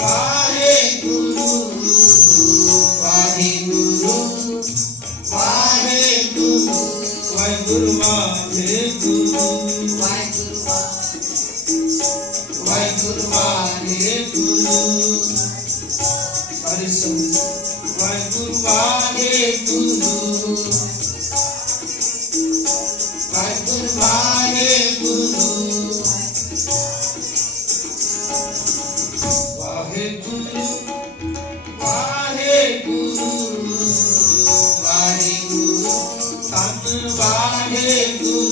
वाहेगुरु वाहेगुरु वाहेगुरु वाहेगुरु वाहेगुरु वाहेगुरु हरि वाहेगुरु वाहेगुरु वाहेगुरु वाहेगुरु वाहेगुरु वाहेगुरु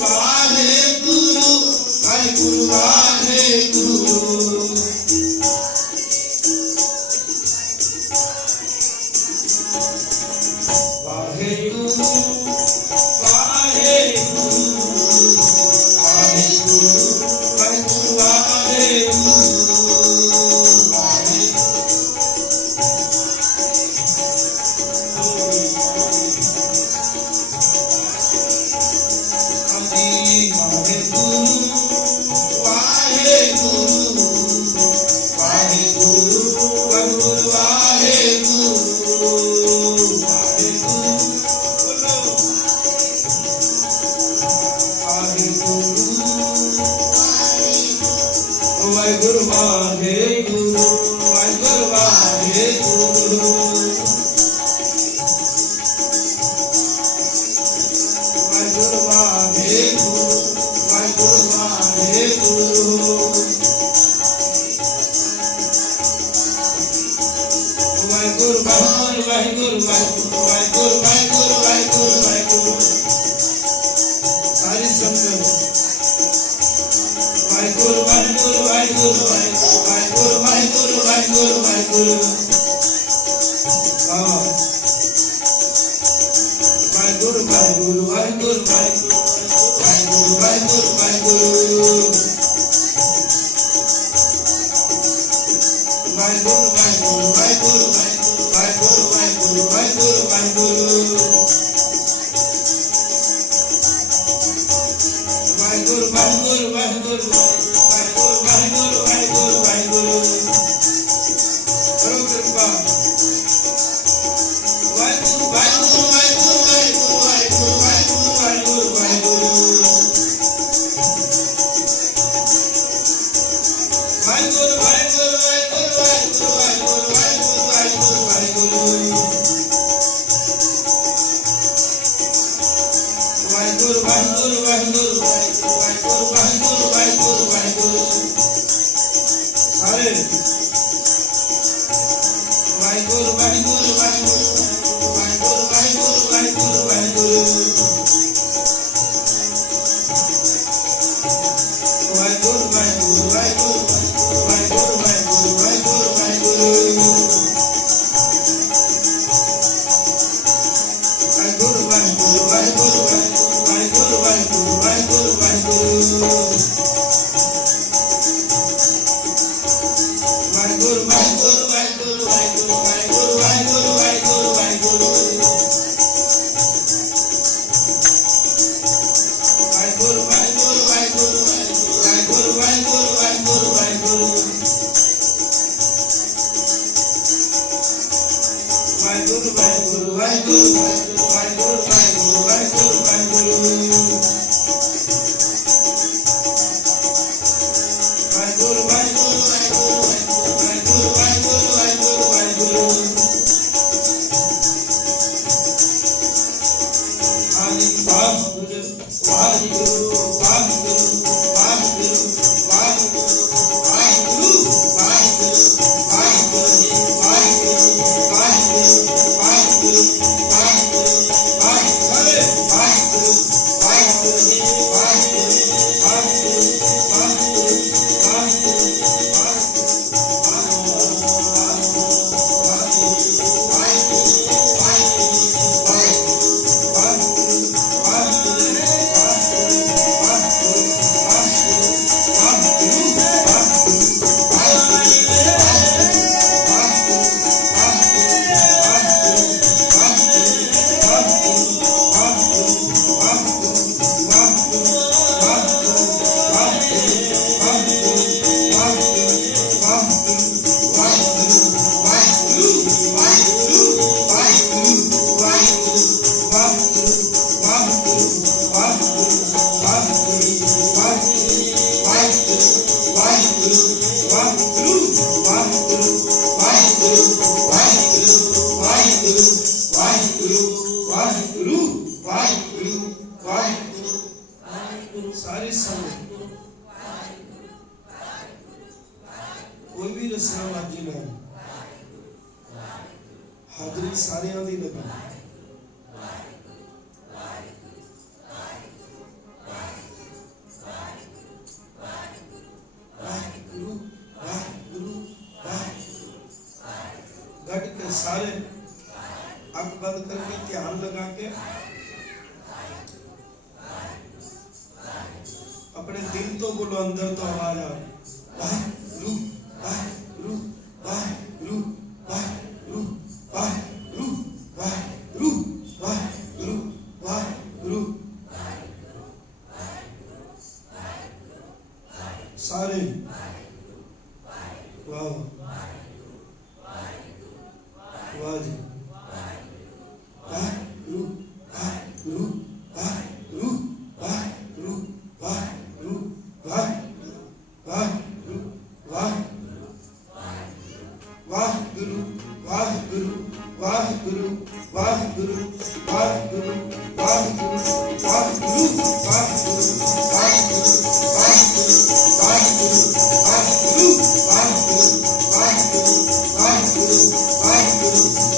वाहेगुरु तन वाहेगुरु Guru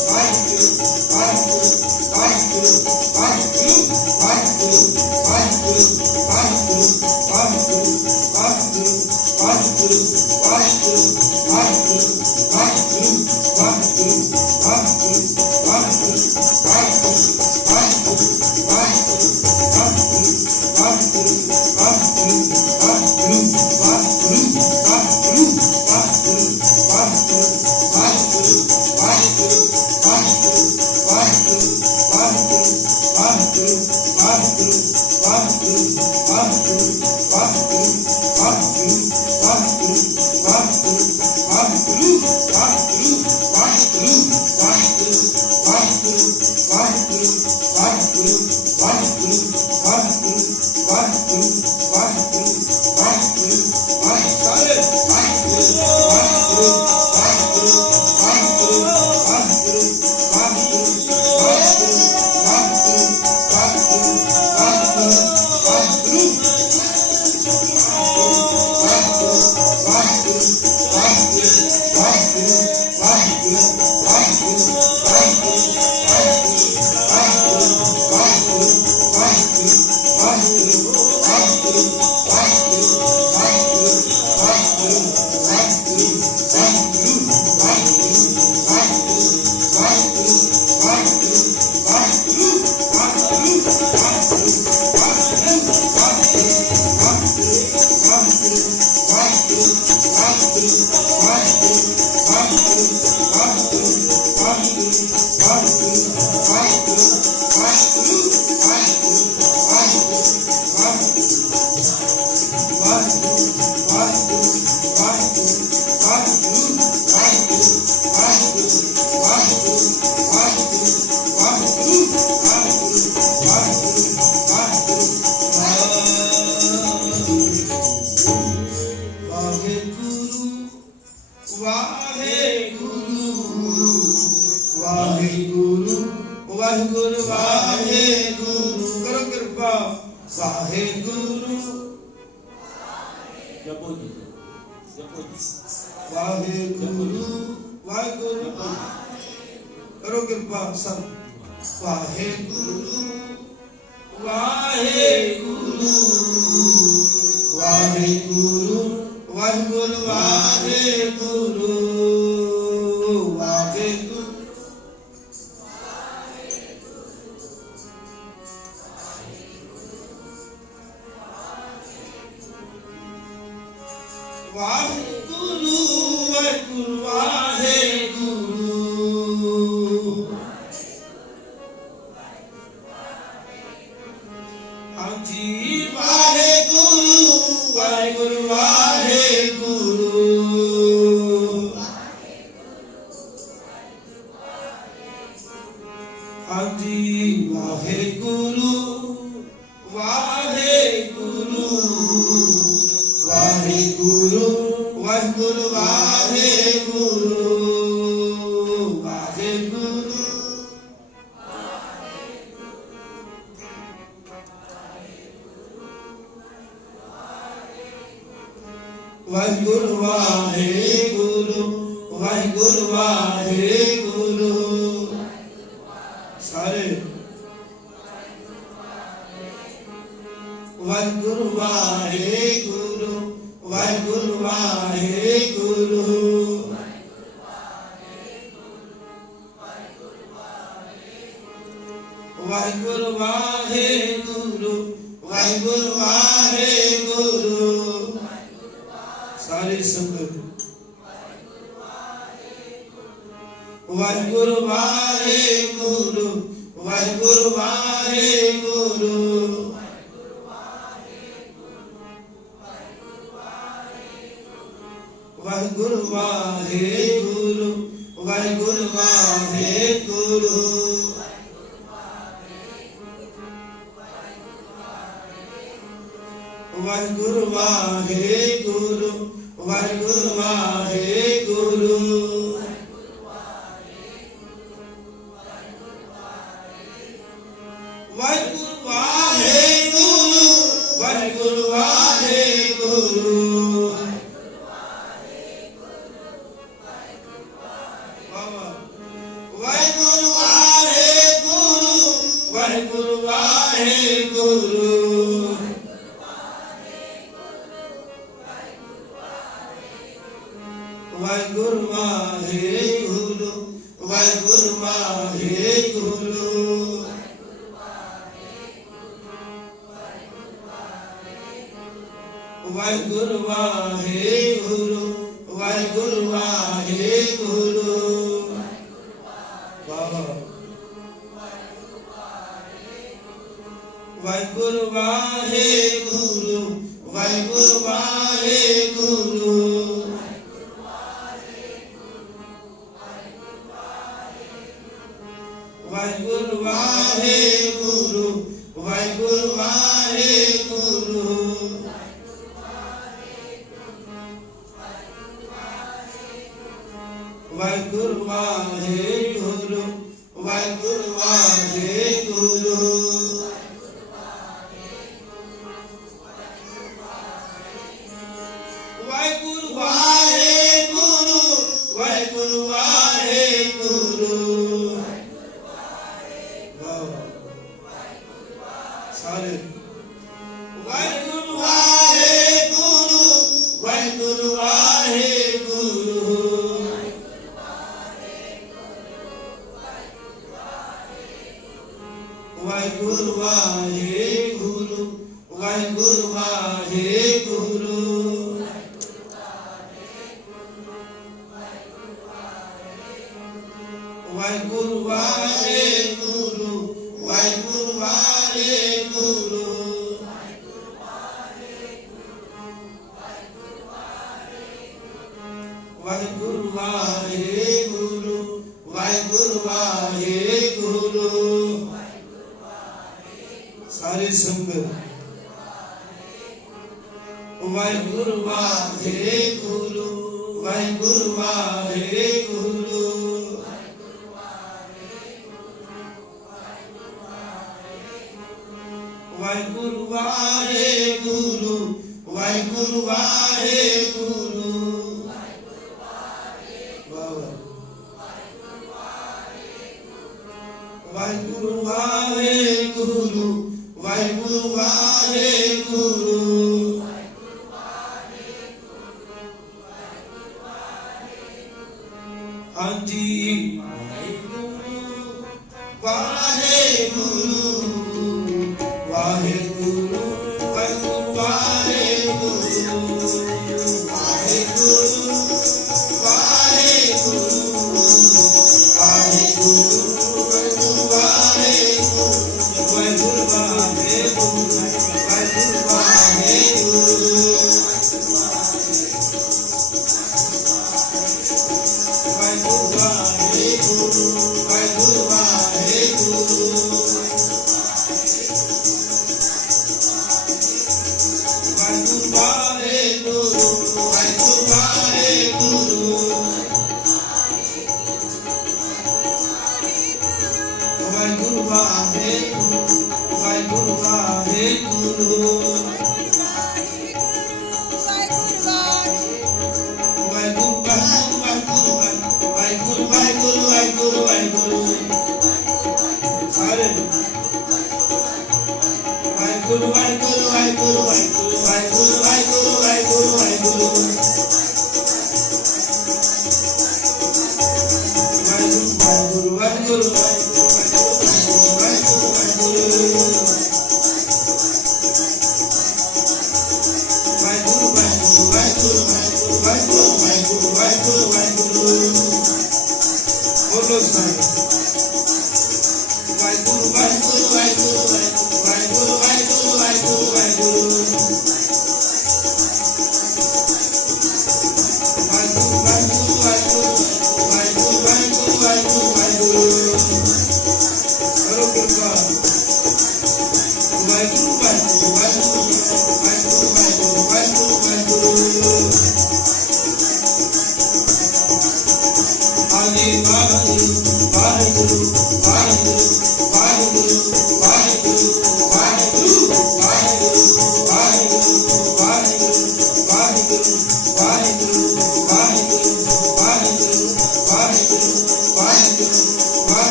ਵਾਹਿਗੁਰੂ ਵਾਹਿਗੁਰੂ ਵਾਹਿਗੁਰੂ ਵਾਹਿਗੁਰੂ ਵਾਹਿਗੁਰੂ ਵਾਹਿਗੁਰੂ ਵਾਹਿਗੁਰੂ ਵਾਹਿਗੁਰੂ ਵਾਹਿਗੁਰੂ ਵਾਹਿਗੁਰੂ ਵਾਹਿਗੁਰੂ ਵਾਹਿਗੁਰੂ ਵਾਹਿਗੁਰੂ ਵਾਹਿਗੁਰੂ ਵਾਹਿਗੁਰੂ ਵਾਹਿਗੁਰੂ ਸਾਰੇ ਵਾਹਿਗੁਰੂ ਵਾਹਿਗੁਰੂ ਵਾਹਿਗੁਰੂ ਵਾਹਿਗੁਰੂ ਵਾਹਿਗੁਰੂ ਵਾਹਿਗੁਰੂ ਵਾਹਿਗੁਰੂ ਵਾਹਿਗੁਰੂ ਵਾਹਿਗੁਰੂ ਵਾਹਿਗੁਰੂ ਵਾਹਿਗੁਰੂ ਵਾਹਿਗੁਰੂ ਵਾਹਿਗੁਰੂ ਵਾਹਿਗੁਰੂ ਵਾਹਿਗੁਰੂ ਵਾਹਿਗੁਰੂ ਸਾਰੇ ਸੰਗਤ ਵਾਹਿਗੁਰੂ ਵਾਹਿਗੁਰੂ ਵਾਹਿਗੁਰੂ ਵਾਹਿਗੁਰੂ ਵਾਹਿਗੁਰੂ ਵਾਹਿਗੁਰੂ ਵਾਹਿਗੁਰੂ ਵਾਹਿਗੁਰੂ ਵਾਹਿਗੁਰੂ ਵਾਹਿਗੁਰੂ ਵਾਹਿਗੁਰੂ ਵਾਹਿਗੁਰੂ ਹਾਂਜੀ ਵਾਹਿਗੁਰੂ ਵਾਹਿਗੁਰੂ ਵਾਹਿਗੁਰੂ ਵਾਹਿਗੁਰੂ ਵਾਹਿਗੁਰੂ ਵਾਹਿਗੁਰੂ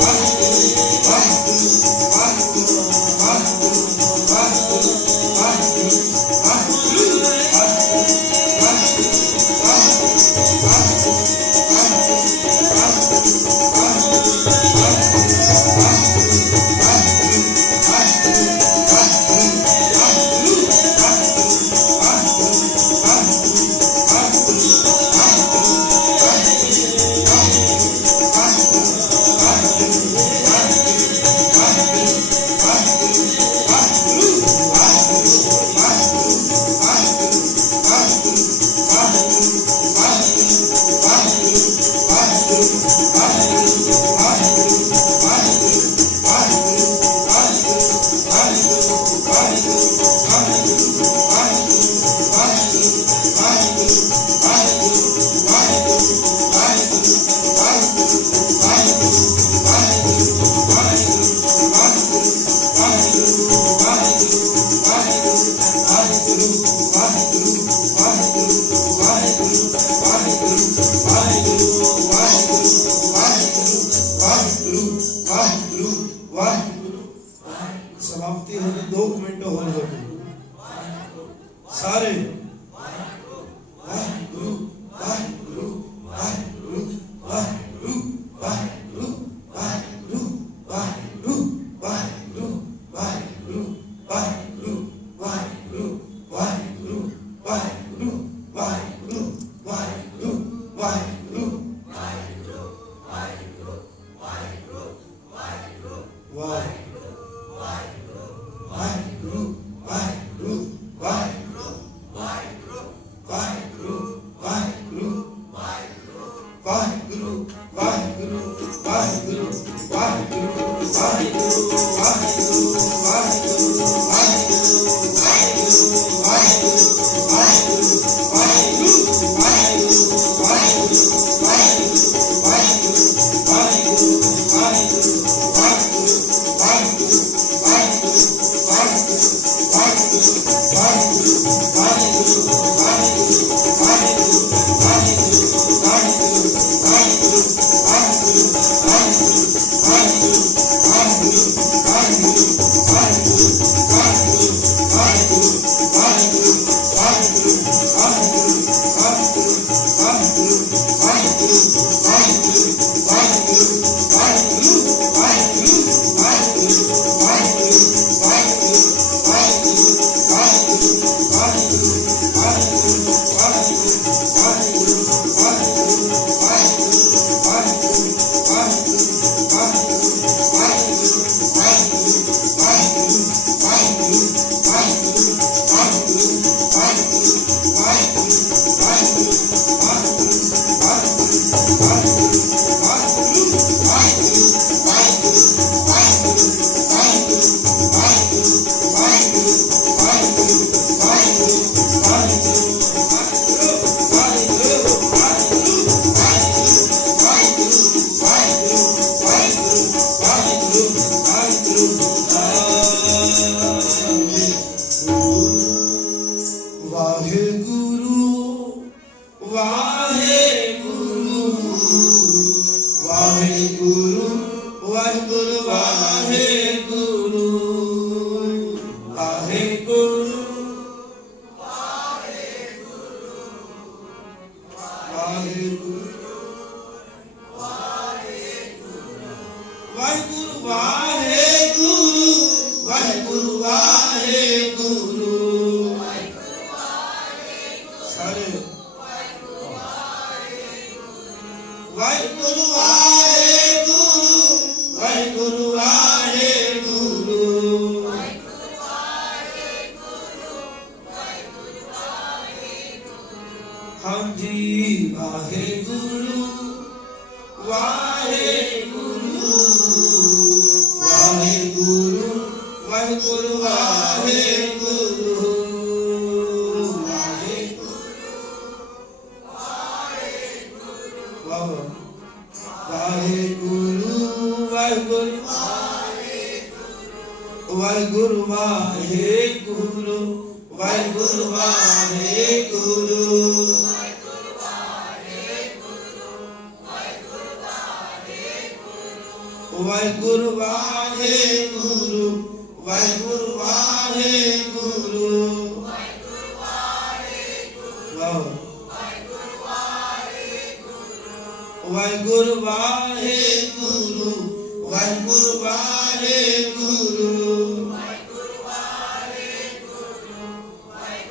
Bye. ਸਾਰੇ ਵਾਹਿਗੁਰੂ ਵਾਹਿਗੁਰੂ ਵਾਹਿਗੁਰੂ ਵਾਹਿਗੁਰੂ ਵਾਹਿਗੁਰੂ ਵਾਹਿਗੁਰੂ ਵਾਹਿਗੁਰੂ ਵਾਹਿਗੁਰੂ ਵਾਹਿਗੁਰੂ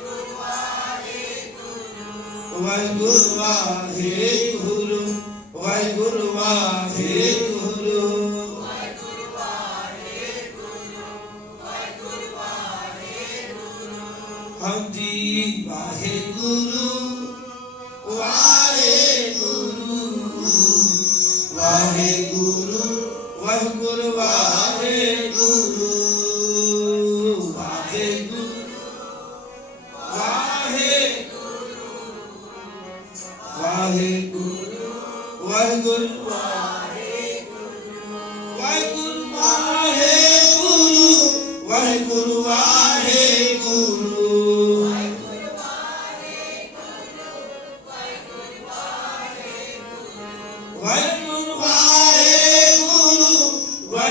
ਵਾਹਿਗੁਰੂ ਵਾਹਿਗੁਰੂ ਵਾਹਿਗੁਰੂ ਵਾਹਿਗੁਰੂ ਵਾਹਿਗੁਰੂ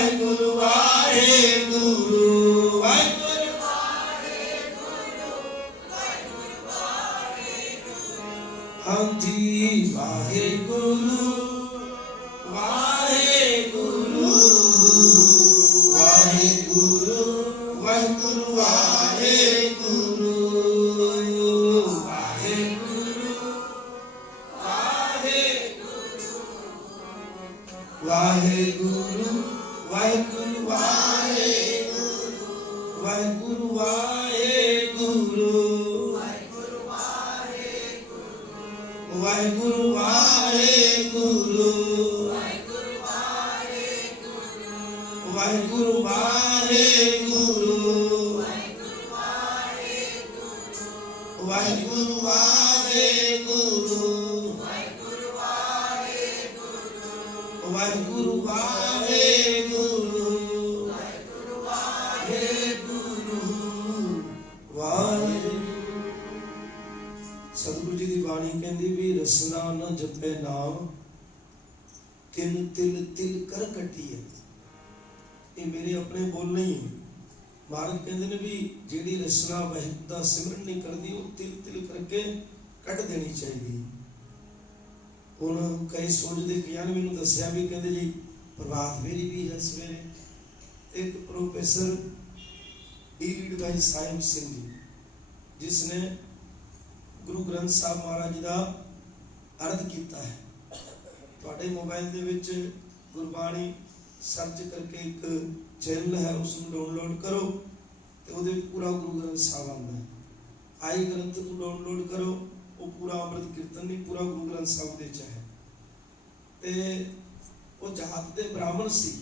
ਵਾਹਿਗੁਰੂ ਵਾਹਿਗੁਰੂ ਵਾਹਿਗੁਰੂ सतगुरु जी की बाणी कहती भी रसना न जपे नाम तिल तिल तिल कर कटी है। ये मेरे अपने बोल नहीं है। महाराज कहते ने भी जेड़ी रसना वाहिगुरू दा सिमरन नहीं करती वो तिल तिल करके कट देनी चाहिए। हुण कई सोचते कईयां ने मैनूं दस्सिया भी कहते जी प्रभात फेरी भी है सवेरे। एक प्रोफेसर डी भाई साहिब सिंह जी जिसने गुरु ग्रंथ साहब महाराज जी का अर्थ किया है। तुहाडे मोबाइल दे विच गुरबाणी सर्च करके एक चैनल है उसको डाउनलोड करो तो वो पूरा गुरु ग्रंथ साहब आता है। आई ग्रंथ को डाउनलोड करो वो पूरा अमृत कीर्तन नहीं पूरा गुरु ग्रंथ साहब दे च है। ते वो जात दे ब्राह्मण सी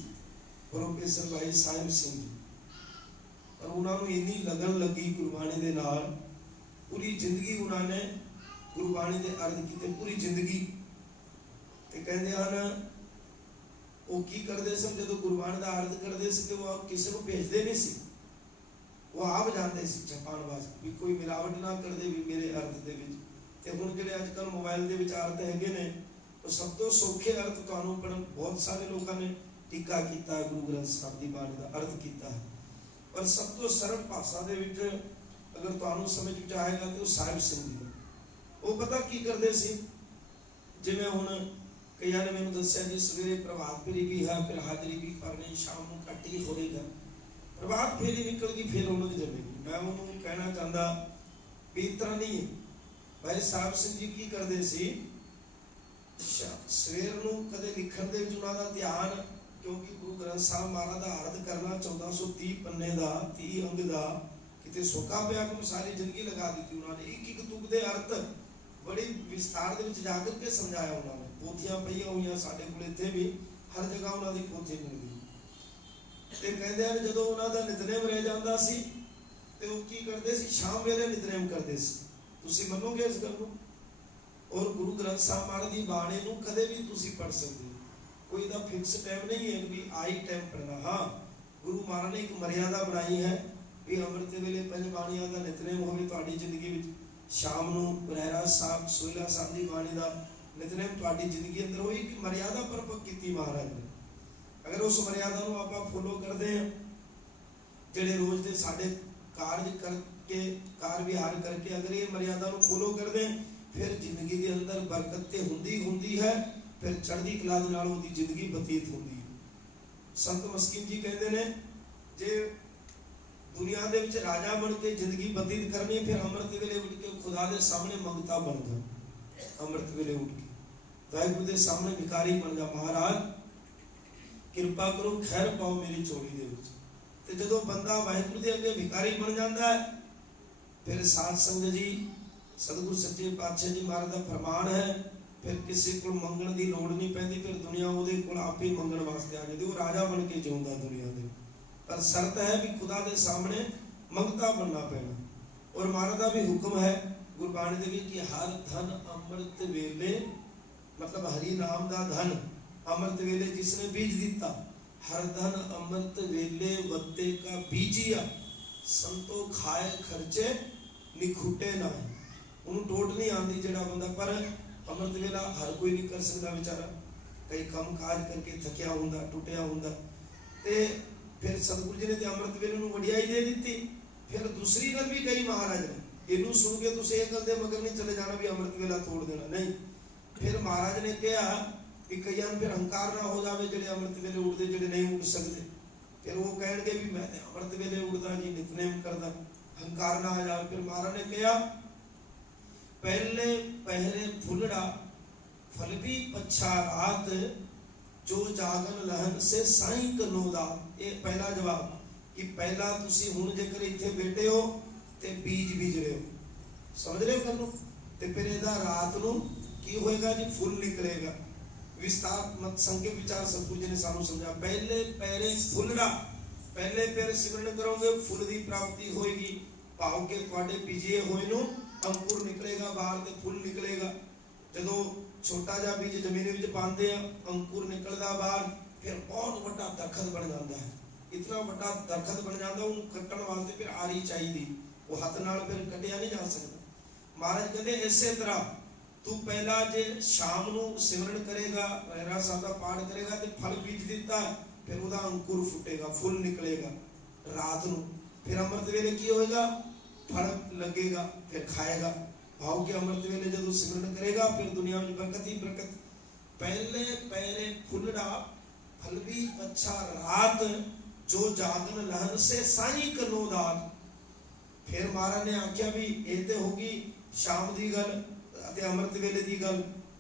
प्रोफेसर भाई साहिब सिंह जी पर उन्होंने इन्नी लगन लगी गुरबाणी दे नाल पूरी जिंदगी उन्होंने गुरबाणी के अर्थ किए पूरी जिंदगी। ते कहते हैं वो की करते सन जो गुरबाणी का अर्थ करते थे वो किसी को भेजते नहीं सी वो आप जाते छपाण वास्ते भी कोई मिलावट ना करते भी मेरे अर्थ के हुण जिहड़े अजकल मोबाइल के अर्थ हैगे ने तो सब तो सौखे अर्थ तुहानूं पढ़न बहुत सारे लोगों ने टीका किया गुरु ग्रंथ साहब की बाणी का अर्थ किया है पर सब तो सरल भाषा दे विच अगर तुहानूं समझ विच आएगा तो साहिब सिंह जी वो पता की करते सी जिवें हुण कईयां ने मैनूं दस्सिया जी सवेरे प्रभात फेरी भी है फिर हाजरी भी करनी शाम को घट ही होएगा। प्रभात फेरी निकल गई फिर उन्होंने जमेगी। मैं उन्होंने कहना चाहता भी इस तरह नहीं है। भाई साहब सिंह जी की करते सी सवेर नूं कदे लिखण दे विच उन्हां दा ध्यान क्योंकि गुरु ग्रंथ साहब महाराज दा अर्थ करना 1430 पन्ने दा 30 अंग दा किते सोका पिया को सारी जिंदगी लगा दी थी उन्होंने एक एक तुक दे अर्थ बड़ी विस्तार दे विच जाकर के समझाया। उन्होंने पोथियां पईयां हुई साडे कोल इत्थे भी हर जगह उन्हां दी पोथी मिलदी ते कहंदे हैं जदों उन्हां दा नितनेम रह जांदा सी ते वो की करदे सी शाम वेले नितनेम करदे सी। तुसीं मन्नोगे इस गल नूं। और गुरु ग्रंथ साहब महाराज दी बाणी नूं कदे भी तुसीं पढ़ सकदे हो कोई दा फिक्स टाइम नहीं है कि आई टाइम पढ़ना। हाँ गुरु महाराज ने एक मर्यादा बनाई है भी अमृत वेले पंज बाणियां दा नितनेम होवे तुहाडी जिंदगी विच शाम नूं रहराज साहब सोहला साहब दी बाणी दा नितनेम तुहाडी जिंदगी अंदर होई कि मर्यादा परपक कीती महाराज ने। अगर उस मर्यादा नूं आपां फॉलो करदे हां जिहड़े रोज दे साडे कार्य करके कार विहार करके अगर ये मर्यादा नूं फॉलो करदे फिर जिंदगी दे अंदर बरकत ते हुंदी है फिर चढ़दी कला दे नाल ओहदी जिंदगी बतीत हुंदी है। संत मस्कीन जी कहंदे ने जे दुनिया दे विच राजा बन के जिंदगी बतीत करनी फिर अमृत वेले उठ के खुदा दे सामने मंगता बन जा। अमृत वेले उठ के वाहिगुरू दे सामने भिखारी बन जा महाराज कृपा करो खैर पाओ मेरी चोरी दे विच। ते जदों बंदा वाहिगुरू दे अगे भिखारी बन जांदा है फिर साध संगत जी सतगुरु सच्चे पातशाह जी महाराज दा फरमान है फिर किसी को मंगण दी लोड़ नहीं पैंदी फिर दुनिया ओहदे कोल आपे मंगण वास्ते आ जांदी वो राजा बन के जिउंदा दुनिया दे। पर शर्त है भी खुदा दे सामने मंगता बनना पैना। और महाराज दा भी हुक्म है गुरबाणी दे विच कि हर धन अमृत वेले मतलब हरि नाम दा धन अमृत वेले जिसने बीज दिता हर धन अमृत वेले वत्ते का बीजिया संतो खाए खर्चे निखुटे ना उन्होंने टोट नहीं आती जिहड़ा बंदा। पर अमृत वेला हर कोई नहीं कर सकता बेचारा कई कम काज करके थकिया हुंदा टुटिया हुंदा ते फिर सतगुरु जी ने अमृत वेले नूं वडियाई दे दी। फिर दूसरी गल भी कही महाराज ने इनू सुन के तुसीं इह गल दे मगर नहीं चले जाना भी अमृत वेला तोड़ देना नहीं फिर महाराज ने कहा कि कईयां फिर हंकार ना हो जाए जेडे अमृत वेले उड़ते जेडे नहीं उड़ सकते, फिर वो कहेंगे भी मैं अमृत वेले उड़दा जी नितनेम करदा, हंकार ना आ जाए। फिर महाराज ने कहा पहले पहरे फुलड़ा फल भी पछा रात, जो जागन लहन से साई कनोदा। ये पहला जवाब कि पहला तुसी हुण जेकर इत्थे बैठे हो ते बीज बीज रहे हो, समझ रहे हो गल नूं, ते फिर इहदा रात नूं की होएगा जी, फुल निकलेगा। विस्तार मत संके विचार सतगुरु जी ने सानू समझा। पहले पैरे फुलड़ा, पहले पैर सिमरन करोगे फुल दी प्राप्ति होएगी, भाव के तुहाडे बीजे होए नूं अंकुर निकलेगा बाहर ते फुल निकलेगा। जदों छोटा जा बीज जमीन विच पांदे आ, अंकुर निकलदा बाहर, फिर बहुत बड़ा दरखत बन जाता है। इतना बड़ा दरखत बन जाता, उन्हें कट्टण वास्ते फिर आरी चाहिए, वो हाथ नाल फिर कटिया नहीं जा सकता। महाराज कहते इसे तरह तू पहला जे शाम नूं सिमरन करेगा, रहरास साहब दा पाठ करेगा ते फल बीज दिता, फिर उहदा अंकुर फुटेगा, फुल निकलेगा रात नूं। फिर अमृत वेले की होएगा, फल लगेगा, फिर खाएगा। भाव के अमृत वेले जदों सिमरन करेगा फिर दुनिया में बरकत ही बरकत। पहले पैरे फुलड़ा फल भी अच्छा रात, जो जागन लहन से साई कनो दात। फिर महाराज ने आख्या भी ये तो होगी शाम की गल ते अमृत वेले की गल।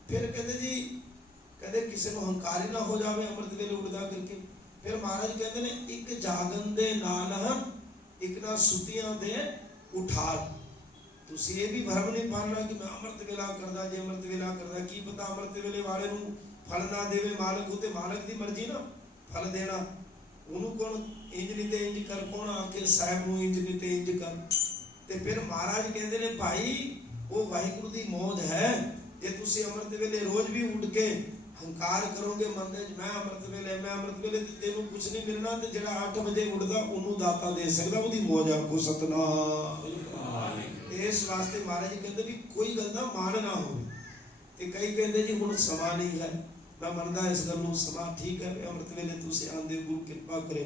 फिर कहते जी कहते किसी को हंकार ही ना हो जाए अमृत वेले उड़दा करके। फिर महाराज कहते ने एक जागन दे नाल एक ना सुतियां दे उठाल। तुसी ये भी भरम नहीं पालना कि मैं अमृत वेला करदा जे अमृत वेला करदा, की पता अमृत वेले वाले नूं फल ना देवे मालक, होते मालक दी मर्जी ना फल देना। उन्होंने कौन इंज नहीं ते इंज कर, कौन आके साहब नूं इंज नहीं ते इंज कर। ते फिर महाराज कहते ने भाई वो वाहिगुरु दी मौज है, जे तुसी अमृत वेले रोज भी उठ के हंकार करोगे मन दे मैं अमृत वेले ते तेनू कुछ नहीं मिलना, ते जेड़ा 8 बजे उठदा ओनू दाता दे सकदा, ओदी मौज आपको सतनाम। इस वास्ते महाराज जी कहते भी कोई गल दा मान ना होवे। ते कई कहते जी हुण समा नहीं है, मैं मनदा इस गल नूं समा ठीक है, अमृत वेले तुसी आंदे गुरु कृपा करे।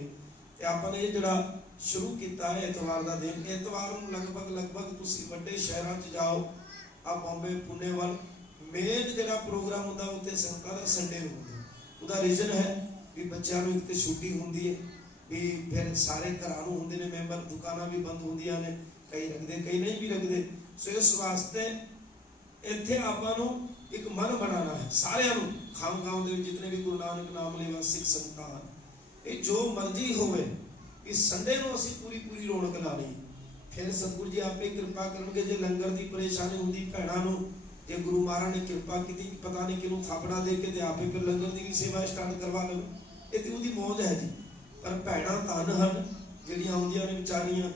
ते आपां ने जेड़ा शुरू किया है एतवार का दिन, एतवार लगभग तुसी वड्डे शहरां च जाओ, आ बॉम्बे पुणे वाल मेन जेड़ा प्रोग्राम होंदा उत्ते संगतां दा संडे नूं होंदा। उहदा रीजन है भी बच्चों नूं इक छुट्टी हुंदी है, भी फिर सारे घरां नूं हुंदे ने मैंबर, दुकानां भी बंद हुंदियां ने, कई रखदे कई नहीं भी रखदे। सो इस वास्ते इत्थे आपां नूं एक मन बनाना है सारियां नूं, खामगांव दे जितने भी गुरु नानक नाम लेवा सिख संगतां हन, ये जो मर्जी होवे इस संडे नूं असीं पूरी रौनक लानी। फिर सतगुरु जी आपे कृपा करनगे, जे लंगर की परेशानी हुंदी भैणां नूं, जे गुरु महाराज ने कृपा की पता नहीं किनू थापड़ा दे के आपे फिर लंगर की भी सेवा स्टार्ट करवा लो, ये तो उहदी मौज है जी। पर भैणां धन हन जिहड़ियां आउंदियां ने विचारियां,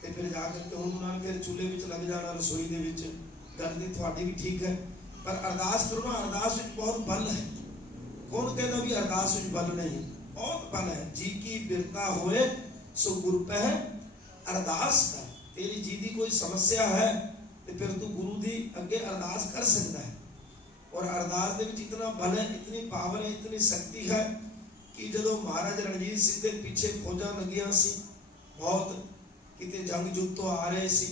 ते फिर जाकर के उन्हां ने फिर चूल्हे विच लग जाना, रसोई दे विच। गल दी तुहाडी भी ठीक है, पर अरदास करो ना, अरदास विच बहुत बल है। कौन कहता भी अरदास विच बल नहीं, बहुत बल है। जी की बिरता होए सो गुरु पह अरदास कर। तेरी जी की कोई समस्या है तो फिर तू गुरु दी अगे अरदास कर सकता है। और अरदास दे विच इतना बल है, इतनी पावर है, इतनी शक्ति है कि जदों महाराज रणजीत सिंह के पीछे फौजां लगियां सी, बहुत किते जंग युद्ध तो आ रहे सी,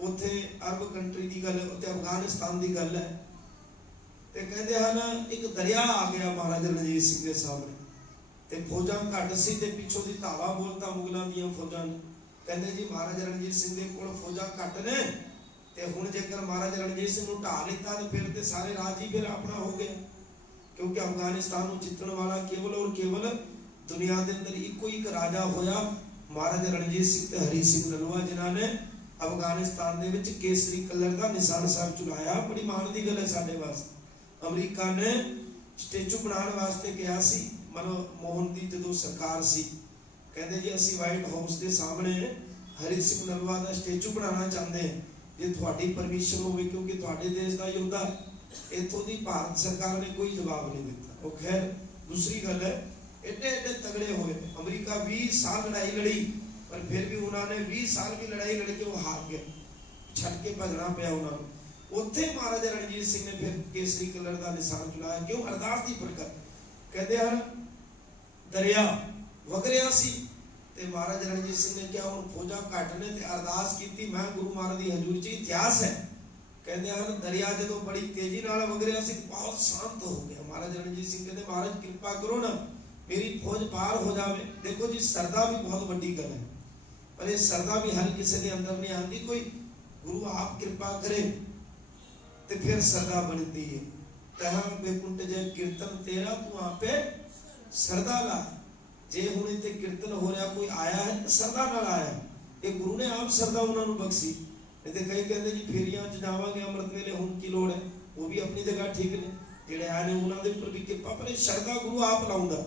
उत्थे अरब कंट्री की गल, उत्थे अफगानिस्तान की गल है, ते कहते हैं एक दरिया आ गया महाराज रणजीत सिंह के सामने, ते फौजां घट सी ते पिछों दी धावा बोलता मुगलों दी फौजां ने। कहते जी महाराज रणजीत सिंह दे कोल फौजां घट ने, ते हुण जेकर महाराज रणजीत सिंह नूं ढा लिता ते फिर ते सारे राज ही फिर अपना हो गया, क्योंकि अफगानिस्तान नूं जितण वाला केवल और केवल दुनिया के अंदर इको एक राजा होया महाराज रणजीत सिंह ते हरी सिंह नलवा, जिन्हां ने अफगानिस्तान दे विच केसरी कलर का निशान साहब चुलाया। बड़ी मान की गल है साडे वास्ते। अमरीका ने स्टैचू बनाने वास्ते कहा सी, मनमोहन की जो सरकार सी, कहते जी असीं व्हाइट हाउस के सामने हरी सिंह नलवा का स्टैचू बनाना चाहते हैं, जे तुहाडी परमिशन होवे, क्योंकि तुहाडे देश का योद्धा। इत्थों की भारत सरकार ने कोई जवाब नहीं दिता। वो खैर दूसरी गल है, एडे एडे तगड़े हुए। अमरीका 20 साल लड़ाई लड़ी, पर फिर भी उन्होंने 20 साल की लड़ाई लड़ के वो हार गए, छट के भजना पिया उन्होंने। उत्थे महाराजा रणजीत सिंह ने फिर केसरी कलर का निशान चलाया, क्यों? अरदास की बरकत। कहते हैं दरिया वगरिया सी, ते महाराज रणजीत सिंह ने क्या हुण फौजा घट ने ते अरदास की, मैं गुरु महाराज की हजूरी च इतिहास है, कहते हैं दरिया जो बड़ी तेजी नाल वग रहा सी, बहुत शांत हो गया। महाराज रणजीत सिंह कहते महाराज कृपा करो ना मेरी फौज पार हो जाए। देखो जी सरदा भी बहुत बड़ी गल है, पर ये सरदा भी हर किसी के अंदर नहीं आती। कोई गुरु आप कृपा करे तो फिर सरदा बनती है। कहा बैकुंठ जय कीर्तन तेरा तू आपे सरदा ला। जे हुणे ते कीर्तन हो रहा कोई आया है तो सरदा नाल आया, ये गुरु ने आप सरदा उन्होंने बख्शी। नहीं कई कहते जी फेरियां च जावांगे अमृत वेले हुण की लोड़ है, वो भी अपनी जगह ठीक ने, जेड़े आए ने उन्हां दे उपर भी किरपा, पर शरदा गुरु आप लाउंदा।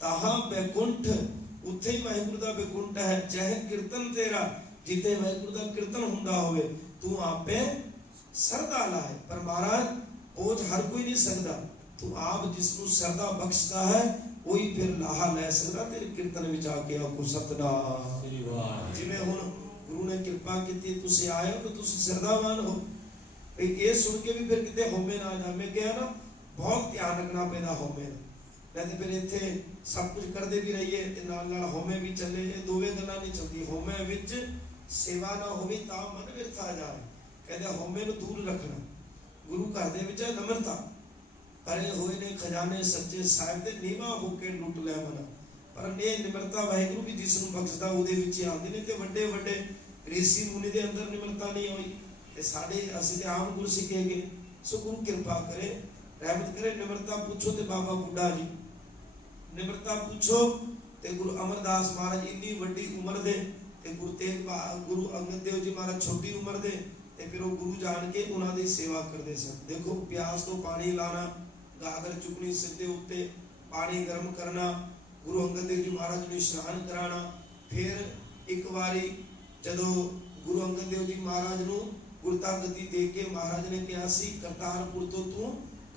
ताहां बैकुंठ उत्थे ही वाहिगुरू दा बैकुंठ है। जह कीर्तन तेरा जिथे वाहिगुरू दा कीर्तन हुंदा होवे तू आपे सरदा लाए। पर महाराज बोझ हर कोई नहीं सकदा, तू आप जिसनू सरदा बख्शदा है वही फिर लाहा लै सकदा। तेरे कीर्तन विच आके आखो सतनाम। जिवें हुण गुरु ने कृपा की तुसी आए हो तो तुसी सरदावान हो। ये सुन के भी फिर किते होमे ना जा। मैं क्या ना बहुत ध्यान रखना पैदा होमे, नहीं तो फिर इत्थे सब कुछ करते भी रहिए ते नाल नाल होमे भी चले, ये दोवें गल्लां नहीं चलदी। होमे विच सेवा ना होवे तां मन विरथा जाए। कहते होमे नूं दूर रखना। गुरु घर दे विच नम्रता, भरे होए ने खजाने सच्चे साहिब दे नीवा होके लुट लै मना। पर ये निम्रता वाहिगुरू भी जिसनूं बख्शदा उहदे विच आंदी ने। ते वड्डे वड्डे ऋषि मुनि दे अंदर निम्रता नहीं होई ते साडे असीं ते आम गुरु सिखे गए। सो गुरु कृपा करे रहमत करे। निम्रता पूछो ते बाबा बुड्ढा जी, निम्रता पूछो ते गुरु अमरदास महाराज इन्नी वड्डी उम्र दे ते गुरु अंगद देव जी महाराज छोटी उम्र दे ते फिर वो गुरु जान के उन्हां दी सेवा करदे सन। देखो प्यास तो पानी लाना, गागर चुकनी सिर दे उत्ते, पानी गर्म करना, गुरु अंगद देव जी महाराज नूं इशनान कराना। फिर एक बारी जदों गुरु अंगद देव जी महाराज नूं गुरता गद्दी दे के महाराज ने कहा सी करतारपुर तो तू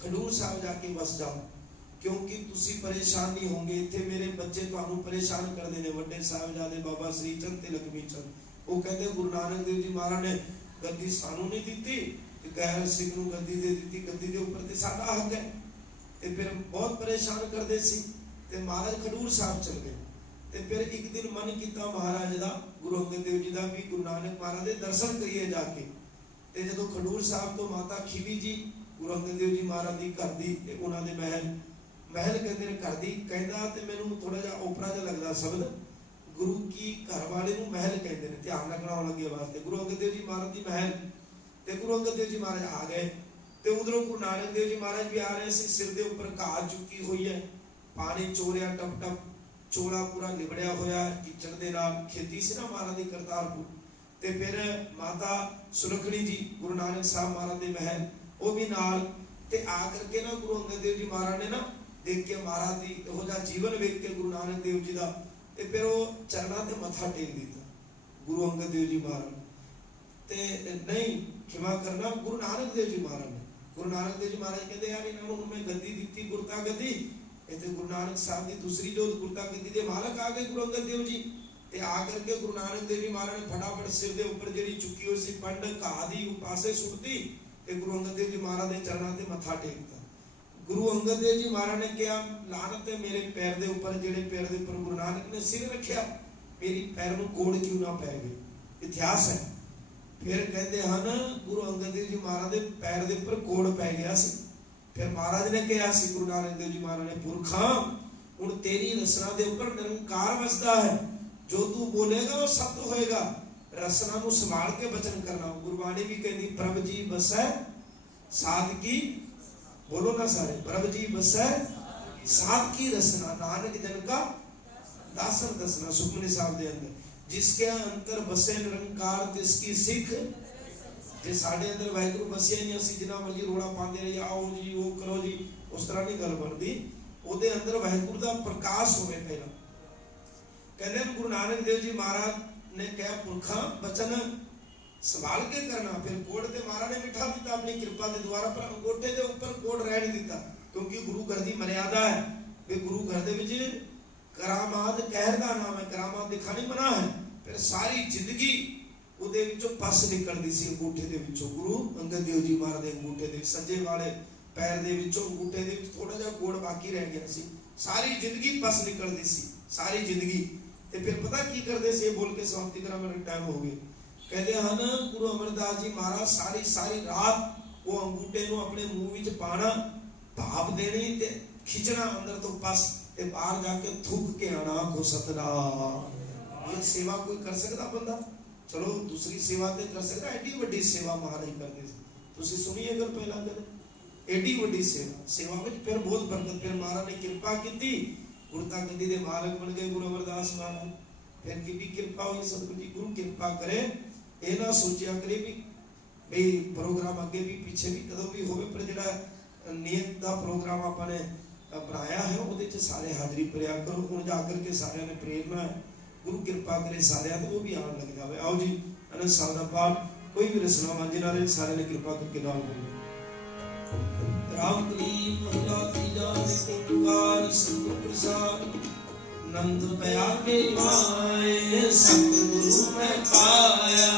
खडूर साहब जाके बस जाओ, क्योंकि तुसी परेशान नहीं होंगे। इत्थे मेरे बच्चे तुहानूं परेशान करदे ने, वड्डे साहिबजादे बाबा श्री चंद ते लक्ष्मी चंद। वो कहते गुरु नानक देव जी महाराज ने गद्दी सानू नहीं दी, गैर सिंह नूं गद्दी दे दी, गद्दी दे उपर ते साडा हक है। ते फिर बहुत परेशान करदे सी ते महाराज खडूर साहब चल गए। ते फिर एक दिन मन कीता महाराज दा, गुरु अंगद देव जी दा भी गुरु नानक महाराज दे दर्शन करिए जाके। ते जदों खडूर साहब तो माता खीवी जी गुरु अंगद देव जी महाराज दी घर दी ते उन्हां दे महल कहते ने घर दी, कहंदा ते मैनूं थोड़ा जिहा ओपरा जिहा लगदा शब्द, गुरु की घर वाले नूं महल कहते हैं। ध्यान रखना होना के वास्ते गुरु अंगद देव जी महाराज दी महल। ते गुरु अंगद देव जी महाराज आ गए ते उधरों गुरु नानक देव जी महाराज भी आ रहे सी। सिर दे उपर घाह चुकी हुई है, पानी चोरिया टप टप, चोला पूरा लिबड़िया होया कीचड़ दे नाल। खेती सी ना महाराज दी करतारपुर। ते फिर माता सुलखड़ी जी गुरु नानक साहब महाराज दे महल वो भी नाल। ते आ करके ना गुरु अंगद देव जी महाराज ने ना देख के महाराज दी इहो जिहा जीवन वेख के गुरु नानक देव जी दा ते फिर वो चरणां ते मत्था टेक दिता गुरु अंगद देव जी महाराज ते नहीं क्षमा करना गुरु नानक देव जी महाराज ने। गुरु नानक देव जी महाराज कहते यार इन्हां नूं मैं गद्दी दित्ती गुरता गद्दी, इत्थे गुरु नानक साहब दी दूसरी जो गुरता गद्दी दे मालक आ गए गुरु अंगद देव जी। ते आकर के गुरु नानक देव जी महाराज ने फटाफट सिर दे उपर जिहड़ी चुकी हुई सी पंड घाह दी पासे सुटती ते गुरु अंगद देव जी महाराज दे चरणां ते मत्था टेकता। गुरु अंगद देव जी महाराज ने कहा लानत है मेरे पैर दे उपर, जिहड़े पैर दे उपर गुरु नानक ने सिर रखिया, मेरी पैर नूं कोड़ क्यों ना पै गई। इतिहास है। फिर कहते हैं गुरु अंगद देव जी महाराज दे पैर दे उपर कोड़ पै गया सी। फिर महाराज ने कहा सी गुरु नानक देव जी महाराज ने, पुरखा हुण तेरी रसना दे उपर निरंकार वसदा है, जो तू बोलेगा वो सत्य होएगा। रसना नूं संभाल के बचन करना। गुरबाणी भी कहती प्रभ जी बसै साधकी, बोलो ना सारे, प्रभ जी बसै साधकी रसना, नानक जन का दासन दसना। सुखमनी साहब दे अंदर जिसके अंतर बसे निरंकार तिसकी सिख। जे साडे अंदर वाहिगुरू बसिया नहीं, असीं जिन्ना मर्जी रोड़ा पांदे रहिए आओ जी वो करो जी, उस तरह नहीं गल बनदी। ओदे अंदर वाहिगुरू दा प्रकाश होवे पहला। कहते गुरु नानक देव जी महाराज ने कहा पुरखा बचन संभाल के करना। फिर कोड़ ते महाराज ने बिठा दिता अपनी कृपा के द्वारा, पर अंगूठे के ऊपर कोड़ रह नहीं दिता, क्योंकि गुरु घर की मर्यादा है कि गुरु घर दे विच करामात कहर दा नाम है, करामात दिखानी मना है। फिर सारी जिंदगी उहदे विचों पस निकलदी सी अंगूठे दे विचों। गुरु अंगद देव जी महाराज दे अंगूठे दे सज्जे वाले पैर दे विचों अंगूठे दे विच थोड़ा जिहा कोड़ बाकी रह गया सी। सारी जिंदगी पस निकलदी सी, सारी जिंदगी। ते फिर पता की करदे सी, बोल के समाप्ति करा, मेरा टाइम हो गया। कहते हैं गुरु अमरदास जी महाराज सारी सारी रात वो अंगूठे को अपने मुंह विच पाना, भाप देनी ते खिंचना अंदर तो पस ते बाहर जाके थूक के आना। आखो सतनाम। ये सेवा कोई कर सकता बंदा? चलो दूसरी सेवा ते कर सकता, एडी वड्डी सेवा महाराज करते थे। तुसी सुनी अगर पहला कदे एडी वड्डी सेवा में फिर बहुत बरकत। फिर महाराज ने कृपा की, गुरता गद्दी दे मालक बन गए गुरु अमरदास महाराज। फिर की भी कृपा हुई सतगुरु जी। गुरु कृपा करे, ये ना सोचा करे भी भाई प्रोग्राम अगे भी पीछे भी कदों भी होवे, पर जिहड़ा नियत दा प्रोग्राम आपने बनाया है उहदे च सारे हाजरी भरिया करो। हुण जाकर के सारियां ने प्रेरणा है, गुरु कृपा करे सारियां ते वो भी आन लग जावे। आओ जी अनंद साल दा पाठ कोई भी रचना मांझे नाल सारे ने कृपा करके नाल बोलो। राम कली महला तीजा ओंकार सतगुर प्रसाद नंद पया के पाए सतगुरु मैं पाया।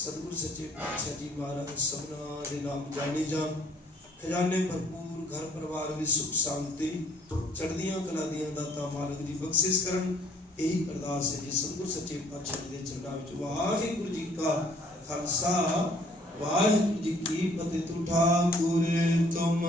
सतगुरु सच्चे पातशाह जी महाराज सबना दे नाम जाने जान, खजाने भरपूर घर परिवार में सुख शांति चढ़दियां कला दियां दाता मालिक जी बख्शिश करन। यही अरदास है जी सतगुरु सच्चे पातशाह जी दे चरणा विच। वाहिगुरु जी का खालसा वाहिगुरु जी की फतेह। ठाकुर तुम